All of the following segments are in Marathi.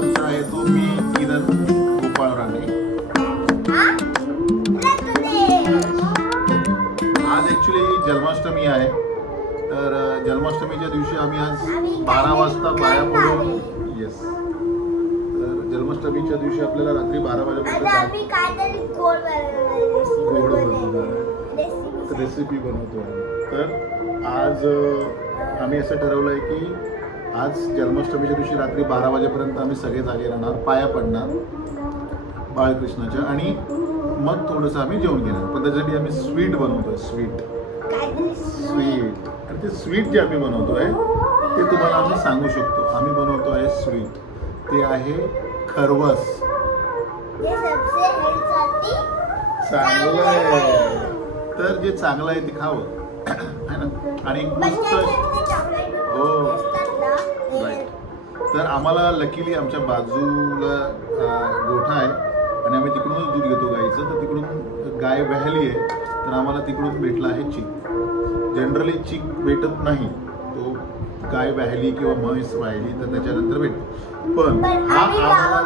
आमचा आहे तो मी किरण गोपाळ राणे। आज ॲक्च्युली जन्माष्टमी आहे, तर जन्माष्टमीच्या दिवशी आम्ही आज 12 वाजता पाया पडून येस, तर जन्माष्टमीच्या दिवशी आपल्याला रात्री 12 वाजेपर्यंत रेसिपी बनवतो। तर आज आम्ही असं ठरवलं आहे की आज जन्माष्टमीच्या दिवशी रात्री 12 वाजेपर्यंत आम्ही सगळे जागे राहणार, पाया पडणार बाळकृष्णाच्या, आणि मग थोडंसं आम्ही जेवण घेणार। पण त्यासाठी आम्ही स्वीट बनवतोय, स्वीट आणि ते स्वीट जे आम्ही बनवतोय ते तुम्हाला आम्ही सांगू शकतो। आम्ही बनवतो आहे स्वीट, ते आहे खरवस। चांगलं आहे, तर जे चांगलं आहे ते खावं है ना, आणि मस्त हो राईट। तर आम्हाला लकीली आमच्या बाजूला गोठा आहे आणि आम्ही तिकडूनच दूध घेतो गाईचं, तर तिकडून गाय व्याहली आहे, तर आम्हाला तिकडून भेटला आहे चिक। जनरली चिक भेटत नाही, तो गाय व्याहली किंवा म्हैस व्याहली तर त्याच्यानंतर भेटतो, पण हा आम्हाला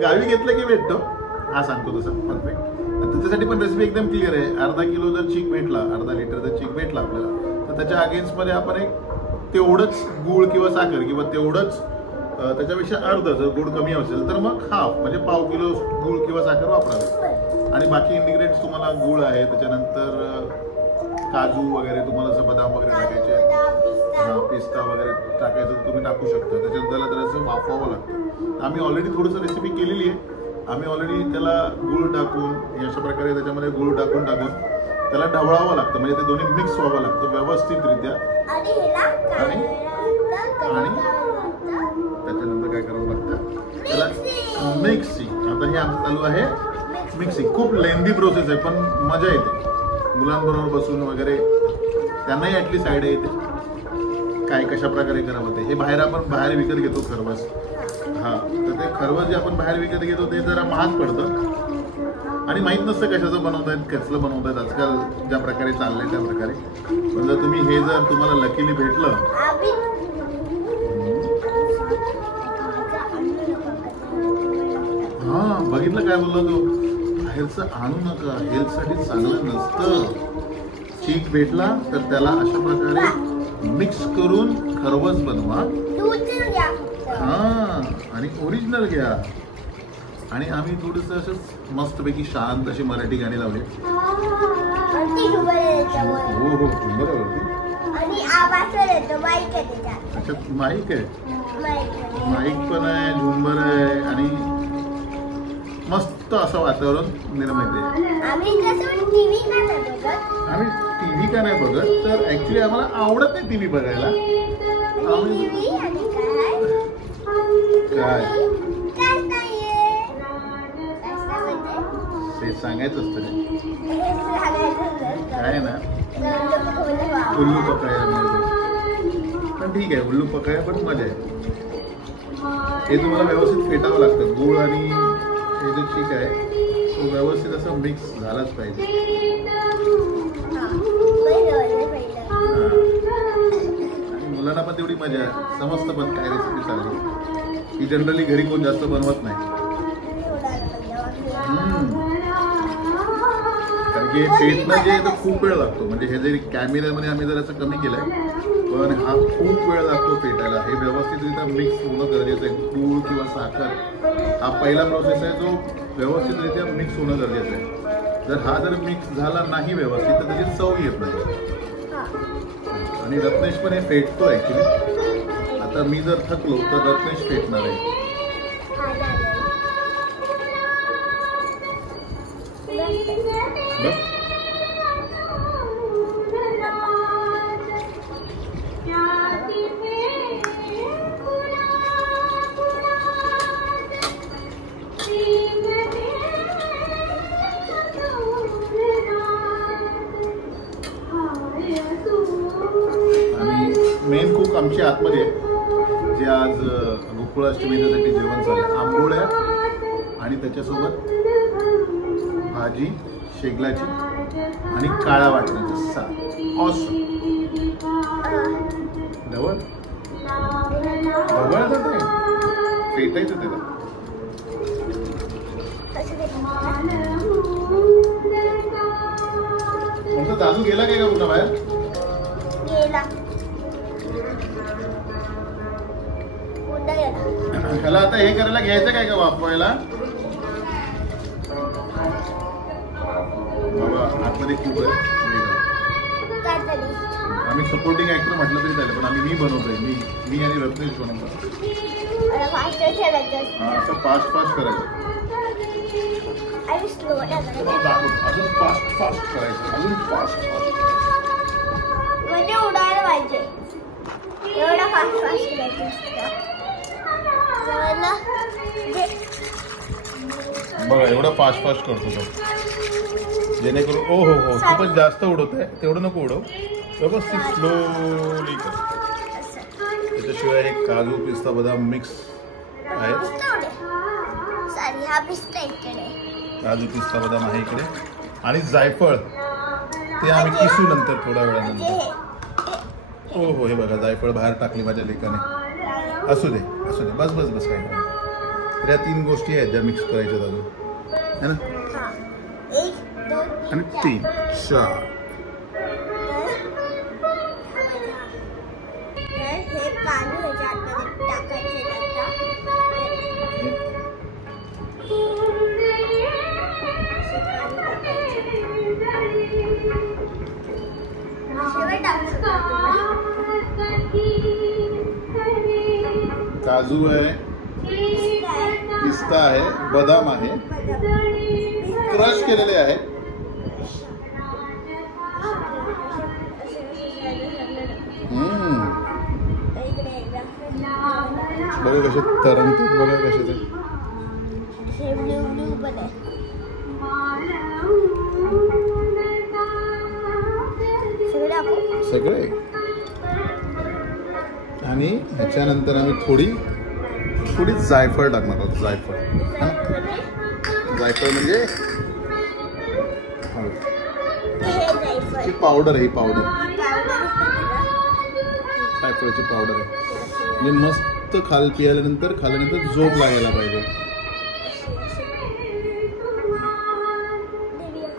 गावी घेतलं की भेटतो, हा सांगतो तसा परफेक्ट। त्याच्यासाठी पण रेसिपी एकदम क्लिअर आहे। अर्धा किलो जर चिक भेटला, अर्धा लिटर जर चिक भेटला आपल्याला, तर त्याच्या अगेन्स्टमध्ये आपण एक तेवढंच गूळ किंवा साखर किंवा तेवढंच त्याच्यापेक्षा अर्ध, जर गूळ कमी असेल तर मग हाफ म्हणजे पाव किलो गूळ किंवा साखर वापरावे, आणि बाकी इन्ग्रेडियंट्स तुम्हाला गूळ आहे, त्याच्यानंतर काजू वगैरे तुम्हाला जर बदाम वगैरे टाकायचे, पिस्ता वगैरे टाकायचं तर तुम्ही टाकू शकता। त्याच्यानंतर त्याला जरासं वाफवावं लागतं। आम्ही ऑलरेडी थोडंसं रेसिपी केलेली आहे, आम्ही ऑलरेडी त्याला गूळ टाकून अशा प्रकारे त्याच्यामध्ये गूळ टाकून त्याला ढवळावं लागतं, म्हणजे ते दोन्ही मिक्स व्हावं लागतं व्यवस्थितरित्या, आणि त्याच्यानंतर काय करावं लागतं त्याला मिक्सिंग। आता हे आमचं चालू आहे मिक्सिंग, खूप लेंदी प्रोसेस आहे पण मजा येते मुलांबरोबर बसून वगैरे, त्यांनाही ॲटलीस्ट आयडिया येते काय कशा प्रकारे करावं ते। हे आपण बाहेर विकत घेतो खरवस, तर ते खरवस जे आपण बाहेर विकत घेतो ते जरा महाग पडतं आणि माहीत नसतं कशाचं बनवतायत, कसलं बनवतायत आजकाल ज्या प्रकारे चाललंय त्या प्रकारे। पण जर तुम्ही हे जर तुम्हाला लकीली भेटलं, बघितलं काय बोलला तो, बाहेरचं आणू नका, हेल्थसाठी चांगलं नसतं। चीक भेटला तर त्याला अशा प्रकारे मिक्स करून खरवस बनवा, आणि ओरिजिनल घ्या। आणि आम्ही थोडंसं असं मस्तपैकी शांत अशी मराठी गाणी लावली, हो हो बरोबर, अच्छा माईक आहे, माईक पण आहे, झुंबर आहे, आणि मस्त असं वातावरण निर्मित आहे। आम्ही टीव्ही का नाही बघत, तर ऍक्च्युली आम्हाला आवडत नाही टीव्ही बघायला। काय ते सांगायचं असतं काय ना, उल्लू पकडायला मिळतो, पण ठीक आहे उल्लू पकडायला पण मजा आहे। हे तुम्हाला व्यवस्थित फेटावं लागतं, गूळ आणि हे जे चीक आहे तो व्यवस्थित असं मिक्स झालाच पाहिजे। मुलांना पण तेवढी मजा आहे, समजतं पण काय रेसिपी चालली, ही जनरली घरी कोण जास्त बनवत नाही, कारण की पेटणं जे तर खूप वेळ लागतो, म्हणजे हे जरी कॅमेऱ्यामध्ये आम्ही जर असं कमी केलंय, पण हा खूप वेळ लागतो पेटायला। हे व्यवस्थितरित्या मिक्स होणं गरजेचं आहे, गूळ किंवा साखर हा पहिला प्रोसेस आहे जो व्यवस्थितरित्या मिक्स होणं गरजेचं आहे। जर हा जर मिक्स झाला नाही व्यवस्थित तर त्याची चव येत नाही, आणि रत्नेश पण हे फेटतो ॲक्च्युली। आता मी जर थकलो तर रत्नेश फेटणार आहे। मेन कुक आमची आतमध्ये जे आज गोकुळाष्टमीसाठी जेवण झालं, आंबोळ्या आणि त्याच्यासोबत भाजी शेगलाची आणि काळा वाटण्याचा सार, ऑसम डबल ढवळतं ते पेटायचं त्याला. तुमचा दादू गेला काय का कुठं बाहेर? गेला. त्याला आता हे करायला घ्यायचं काय का वापरायला? बाबा आतमध्ये खूप आहे. आम्ही सपोर्टिंग ऍक्टर म्हटलं तरी चालेल, पण आम्ही मी बनवतोय. मी आणि रत्नेश बनवतो. असं फास्ट करायचं. अजून फास्ट करायचं. अजून फास्ट म्हणजे उडायला पाहिजे. एवढा फास्ट करायचं. बघा एवढं फास्ट करतो तो, जेणेकरून ओ हो हो खूपच जास्त उडवत आहे. तेवढं नको उडव, व्यवस्थित स्लोली कर. त्याच्याशिवाय एक काजू पिस्ता बदाम मिक्स आहे. काजू पिस्ता बदाम आहे इकडे, आणि जायफळ ते आम्ही किसू नंतर थोड्या वेळानंतर. हो हो हे बघा जायफळ बाहेर टाकली माझ्या लेकाने. असू दे बस काय करा. या 3 गोष्टी आहेत ज्या मिक्स करायच्या अजून है ना. 1 2 आणि 3 4 हे काजू ह्याच्या आतमध्ये टाकायचे. काजू आहे, पिस्ता आहे, बदाम आहे, क्रश केलेले आहे. बघा कसे तरंगतात, बघा कसे ते. सगळे. आणि ह्याच्यानंतर आम्ही थोडी जायफळ टाकणार आहोत. जायफळ म्हणजे ही पावडर आहे. ही पावडर जायफळची पावडर आहे. म्हणजे मस्त खाल्यानंतर झोप लागायला पाहिजे.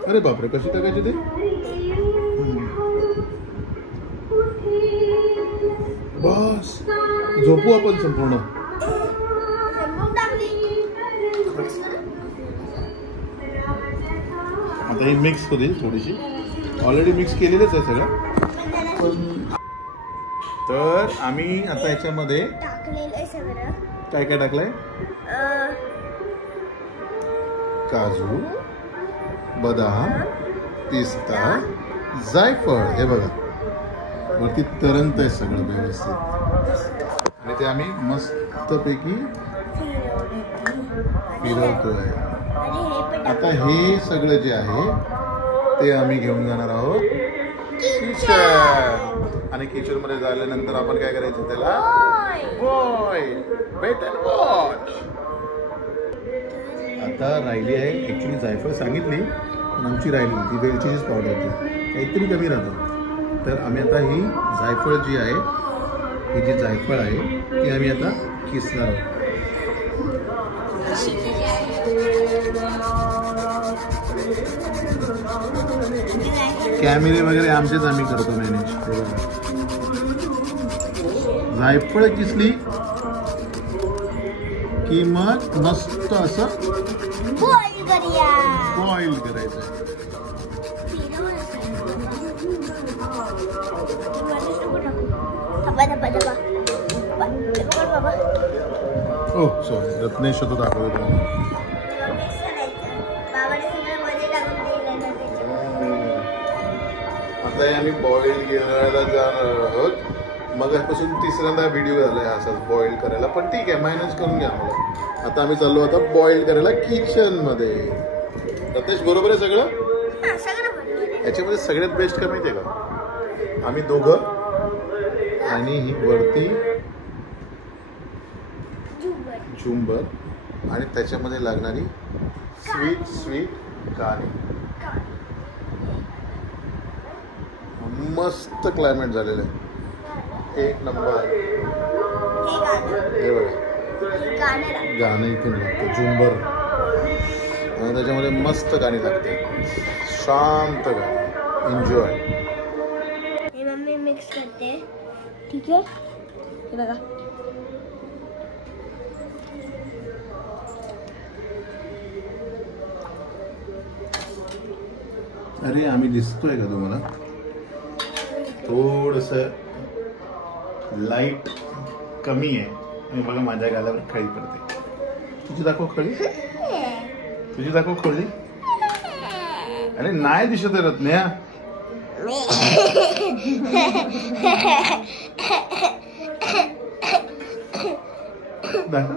अरे बापरे, कशी टाकायची ते? बस झोपू आपण संपूर्ण. आता ही मिक्स होती थोडीशी. ऑलरेडी मिक्स केलेलंच आहे सगळं. तर आम्ही आता याच्यामध्ये काय काय टाकलंय? काजू, बदाम, पिस्ता, जायफळ. हे बघा वरती तरंगतंय सगळं व्यवस्थित, आणि ते आम्ही मस्तपैकी फिरवतोय. आता हे सगळं जे आहे ते आम्ही घेऊन जाणार आहोत किचन. आणि किचन मध्ये झाल्यानंतर आपण काय करायचं त्याला? बॉईल. Wait and watch. आता राहिली आहे ऍक्च्युली जायफळ सांगितली, पण आमची राहिली ती वेलचीचीच पावडर होती, काहीतरी कमी राहतं. तर आम्ही आता ही जायफळ जी आहे, ही जी जायफळ आहे ती आम्ही आता किसणार आहोत. कॅमेरे वगैरे आमचेच आम्ही करतो मॅनेज. जायफळ किसली की मग मस्त असं बॉईल करायचं. ओ सॉरी, रत्नेश होतो दाखवतो. आता आम्ही बॉईल करायला जाणार आहोत. मगापासून तिसऱ्यांदा व्हिडिओ झालाय असाच बॉईल करायला, पण ठीक आहे मॅनेज करून घ्या मला. आता आम्ही चाललो आता बॉईल करायला किचन मध्ये. रत्नेश बरोबर आहे सगळं? याच्यामध्ये सगळ्यात बेस्ट काय माहितीये का? आम्ही दोघं आणि ही वरती झुंबर आणि त्याच्यामध्ये लागणारी स्वीट काळी. मस्त क्लायमेट झालेलं आहे, एक नंबर. हे बघा गाणं इथून लागतं झुंबर आणि त्याच्यामध्ये मस्त गाणी लागते शांत गाणी एन्जॉय. मम्मी मिक्स करते. ठीक आहे हे बघा. अरे आम्ही दिसतोय का तुम्हाला? थोडस लाईट कमी आहे आणि बघा माझ्या गालावर खळी पडते. तुझी दाखव खळी. तुझी दाखव खळी. अरे नाही दिसत आहे रत्न्या. दाखव.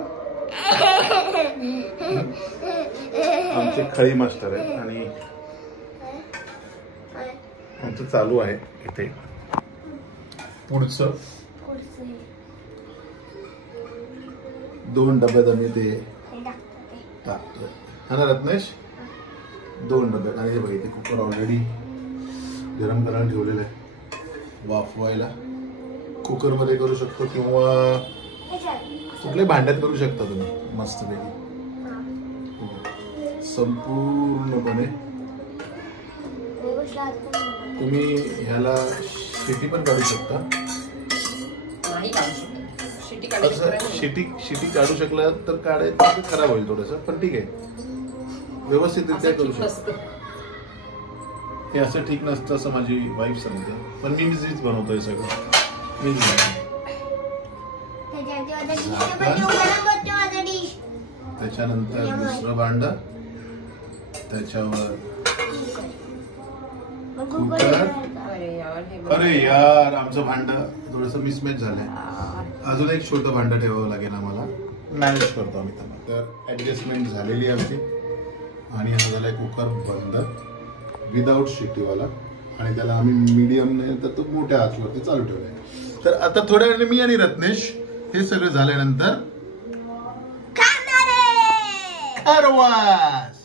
आमचे खळी मास्टर आहे आणि आमचं चालू आहे इथे पुढचं 2 डब्यात आम्ही ते टाकतोय. हा ना रत्नेश? 2 डब्यात. आणि हे बघा इथे कुकर ऑलरेडी गरम करायला ठेवलेलं आहे वाफवायला. कुकरमध्ये करू शकतो किंवा कुठल्याही भांड्यात करू शकता तुम्ही मस्तपैकी. संपूर्णपणे तुम्ही ह्याला शिटी पण काढू शकता. शिटी काढू शकला तर काढायचं खराब होईल थोडस पण ठीक आहे व्यवस्थितरित्या करू शकतो. हे असं ठीक नसतं असं माझी वाईफ सांगते पण मीच बनवतोय सगळं. मीच त्याच्यानंतर दुसरं भांड त्याच्यावर कुकर. अरे यार आमचं भांड थोडस मिसमॅच झालंय. अजून एक छोटं भांड ठेवावं लागेल आम्हाला. मॅनेज करतो आम्ही त्यांना. तर ऍडजस्टमेंट झालेली आहे आमची आणि हा झालाय कुकर बंद विदाऊट शिट्टीवाला आणि त्याला आम्ही मीडियम नाही तर तो मोठ्या आचवरती चालू ठेवलाय. तर आता थोड्या वेळाने मी आणि रत्नेश हे सगळं झाल्यानंतर खरवास.